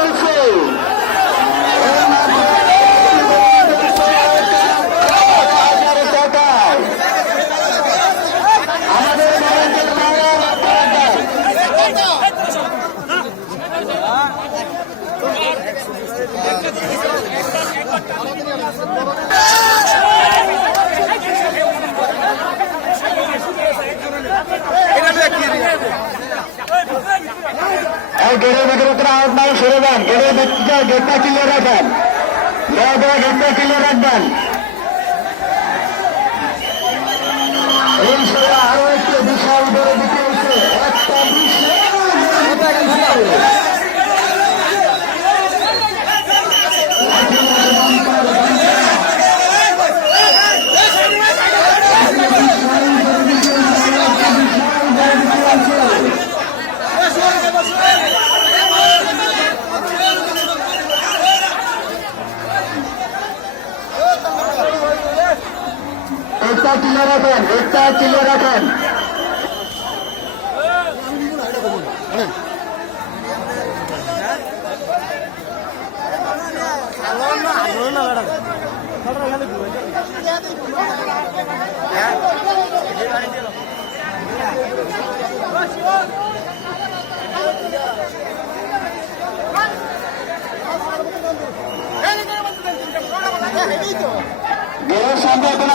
হয়েছে। গেটের ভিতরে আউট নাই, সরে যান। গেটটা ক্লিয়ার রাখেন, গেটটা ক্লিয়ার রাখবেন। এই সময় আরো একটু বিশাল বড় দিতে হচ্ছে, একটা ক্লিয়ার রাখেন, একটা ক্লিয়ার রাখেন। সম্ভাবনা